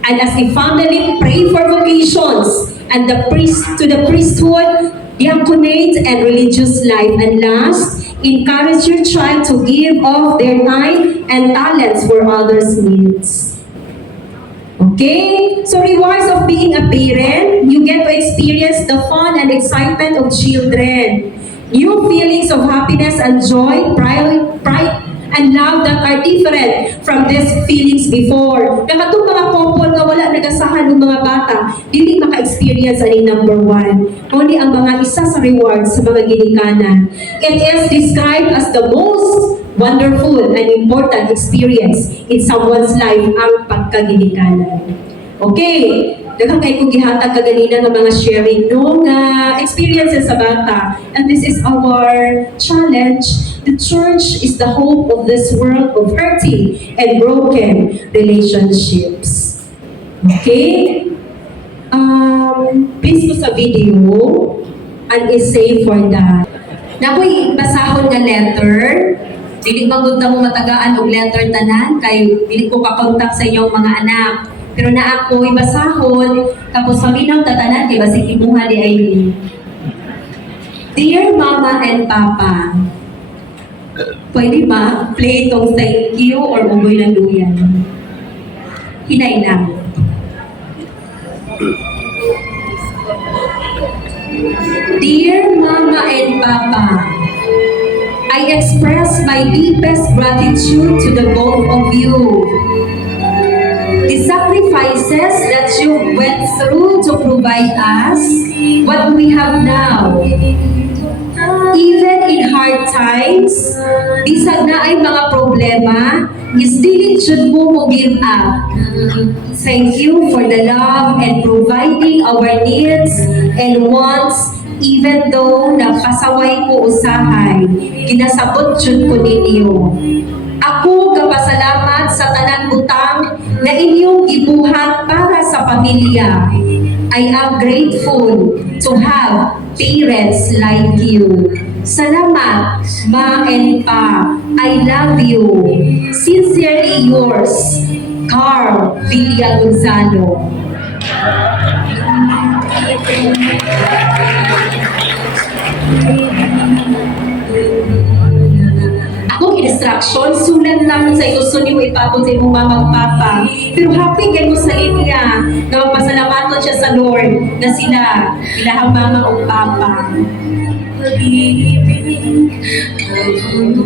And as a family, pray for vocations and to the priesthood, diaconate, and religious life. And last, encourage your child to give of their time and talents for others' needs. Okay? So rewards of being a parent, you get to experience the fun and excitement of children. New feelings of happiness and joy, pride, and love that are different from these feelings before. Nakatong mga couple nga wala nagasahan ng mga bata, dili maka-experience ani number 1. Only ang mga isa sa rewards sa mga ginikanan. It is described as the most wonderful and important experience in someone's life ang pagkaginikanan. Okay, daghang kay kong gihatag kaganina ng mga sharing no nga experiences sa bata. And this is our challenge. The church is the hope of this world of hurting and broken relationships. Okay? Please go sa video an essay for that. Nakoy basahon nga letter. Dili magud na mo matagaan og letter tanan kay dili ko ka-contact sa inyong mga anak. Pero na ako ibasahon tapos paminaw tatanan kay basig imuha di ay. Dear Mama and Papa, pwede ba play itong thank you or ugoy ng duyan? Hinay lang. Dear Mama and Papa, I express my deepest gratitude to the both of you. The sacrifices that you went through to provide us what we have now. Even in hard times, bisag na ay mga problema, is dili jud mo give up. Thank you for the love and providing our needs and wants, even though napasaway ko usahay, ginasabot jud ko ninyo. Ako gapasalamat sa tanan butang na inyong gibuhat para sa pamilya. I am grateful to have parents like you. Salamat, Ma and Pa. I love you. Sincerely yours, Carl Villagonzalo. Akong instruction, sulat lang sa gusto ni mo ipabot sa imong mamang papa. Pero happy kayo sa linya na magpasalamaton siya sa Lord na sila, ilahang mama o papa.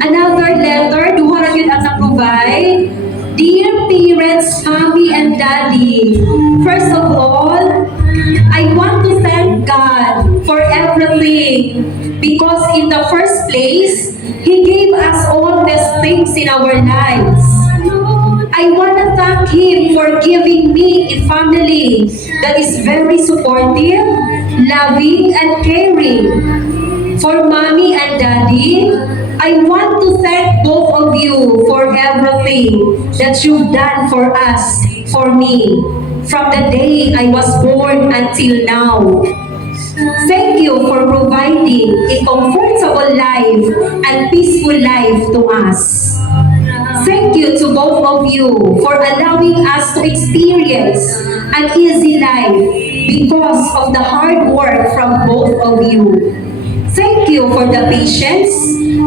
Another letter, duha ra gyud ang na-provide. Dear parents, mommy and daddy, first of all, I want to thank God for everything because in the first place, He gave us all these things in our lives. I want to thank Him for giving me a family that is very supportive, loving, and caring. For mommy and daddy, I want to thank both of you for everything that you've done for us, for me, from the day I was born until now. Thank you for providing a comfortable life and peaceful life to us. Thank you to both of you for allowing us to experience an easy life because of the hard work from both of you. Thank you for the patience,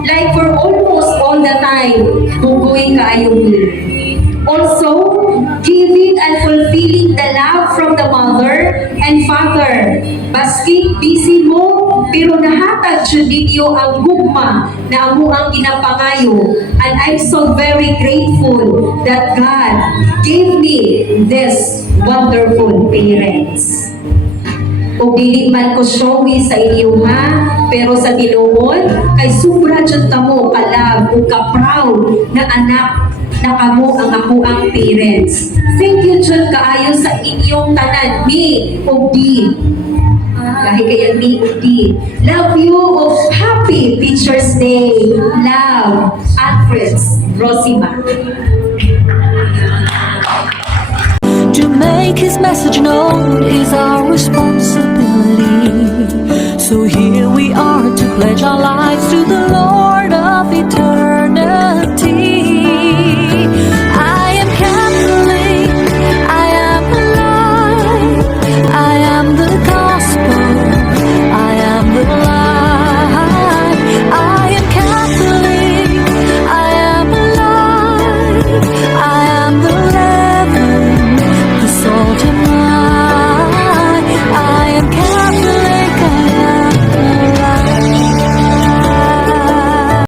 like for almost all the time, bubuhay kaayo me. Also, giving and fulfilling the love from the mother and father. Baski busy mo, pero nahatag jud ninyo ang gugma na amo ang ginapangayo. And I'm so very grateful that God gave me this wonderful parents. O dili man ko showy sa inyo ha, pero sa tinuod, kay sobra jud kamo kalab o ka-proud na anak na kamo ang ako ang parents. Thank you jud kaayo sa inyong tanan, mi o di. Lahi kaya mi o di. Love you of happy Teacher's Day. Love, Alfred Rosima. To make His message known is our responsibility. So here we are to pledge our lives to the Lord.